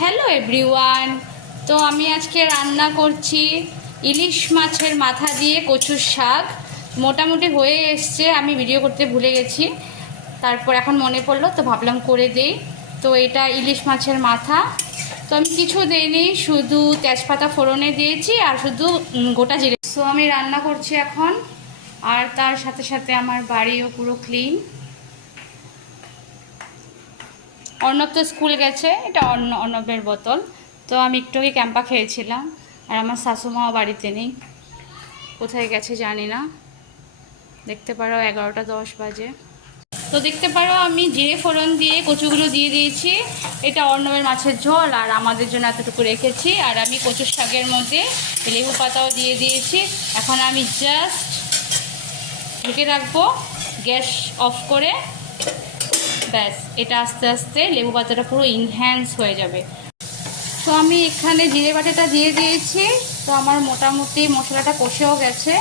Hello everyone. তো আমি আজকে রান্না করছি ইলিশ মাছের মাথা দিয়ে কচুর শাক। মোটামুটি হয়ে এসছে, আমি ভিডিও করতে ভুলে গেছি, তারপর এখন মনে পড়লো তো ভাবলাম করে দেই। তো এটা ইলিশ মাছের মাথা। তো আমি কিছু দিইনি, শুধু তেজপাতা ফোড়নে দিয়েছি আর শুধু গোটা জিরে। তো আমি রান্না করছি এখন, আর তার সাথে সাথে আমার বাড়িও পুরো ক্লিন। অর্ণব তো স্কুল গেছে, এটা অর্ণবের বোতল। তো আমি একটু আগে ক্যাম্পা খেয়েছিলাম, আর আমার শাশুমাও বাড়িতে নেই, কোথায় গেছে জানি না। দেখতে পারো 11টা 10 বাজে। তো দেখতে পারো আমি জিরে ফোড়ন দিয়ে কচুগুলো দিয়ে দিয়েছি। এটা অর্ণবের মাছের ঝোল, আর আমাদের জন্য এতটুকু রেখেছি। আর আমি কচুর শাকের মধ্যে লেবু পাতাও দিয়ে দিয়েছি। এখন আমি জাস্ট ঢেকে রাখবো গ্যাস অফ করে। ব্যাস, এটা আস্তে আস্তে লেবু পাতাটা পুরো ইনহ্যান্স হয়ে যাবে। তো আমি এখানে জিরে বাটাটা দিয়ে দিয়েছি। তো আমার মোটামুটি মশলাটা কষেও গেছে।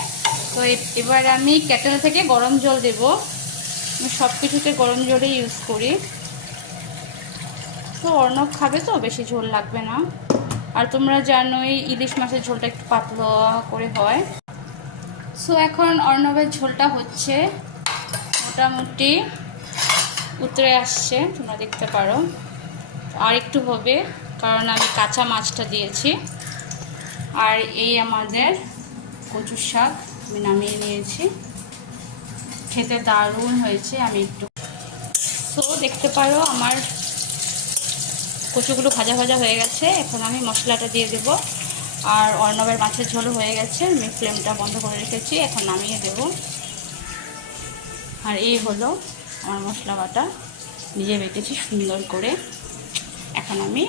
তো এবার আমি কেটেল থেকে গরম জল দেব। আমি সব কিছুতে গরম জলই ইউজ করি। তো অর্ণব খাবে, তো বেশি ঝোল লাগবে না। আর তোমরা জানোই ইলিশ মাছের ঝোলটা একটু পাতলা করে হয়। সো এখন অর্ণবের ঝোলটা হচ্ছে, মোটামুটি উতরে আসছে, তোমরা দেখতে পারো। আর একটু হবে, কারণ আমি কাঁচা মাছটা দিয়েছি। আর এই আমাদের কচুর শাক আমি নামিয়ে নিয়েছি, খেতে দারুণ হয়েছে। আমি একটু দেখতে পারো আমার কচুগুলো ভাজা ভাজা হয়ে গেছে। এখন আমি মশলাটা দিয়ে দেব। আর অর্ণবের মাছের ঝোল হয়ে গেছে, আমি ফ্লেমটা বন্ধ করে রেখেছি, এখন নামিয়ে দেব। আর এই হলো আমার মশলা বাটা, নিজে বেটেছি সুন্দর করে। এখন আমি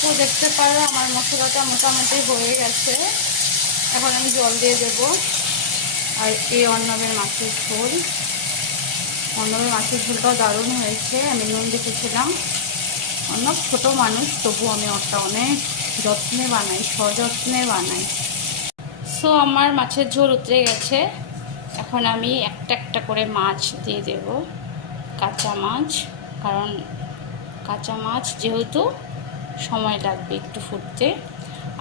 তো দেখতে পারো আমার মশলাটা মোটামুটি হয়ে গেছে। এখন আমি জল দিয়ে দেব। আর এই অর্ণবের মাছের ঝোল, অর্ণবের মাছের ঝোলটাও দারুণ হয়েছে। আমি নুন দেখেছিলাম। অর্ণব ছোটো মানুষ, তবু আমি ওটা অনেক যত্নে বানাই, সযত্নে বানাই। সো আমার মাছের ঝোল উতরে গেছে। এখন আমি একটা একটা করে মাছ দিয়ে দেব, কাঁচা মাছ। কারণ কাঁচা মাছ যেহেতু সময় লাগবে একটু ফুটতে।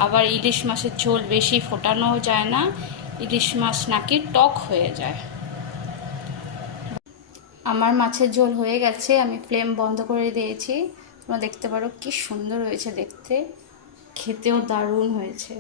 আবার ইলিশ মাছের ঝোল বেশি ফোটানোও যায় না, ইলিশ মাছ নাকি টক হয়ে যায়। আমার মাছের ঝোল হয়ে গেছে, আমি ফ্লেম বন্ধ করে দিয়েছি। তোমরা দেখতে পারো কি সুন্দর হয়েছে দেখতে, খেতেও দারুণ হয়েছে।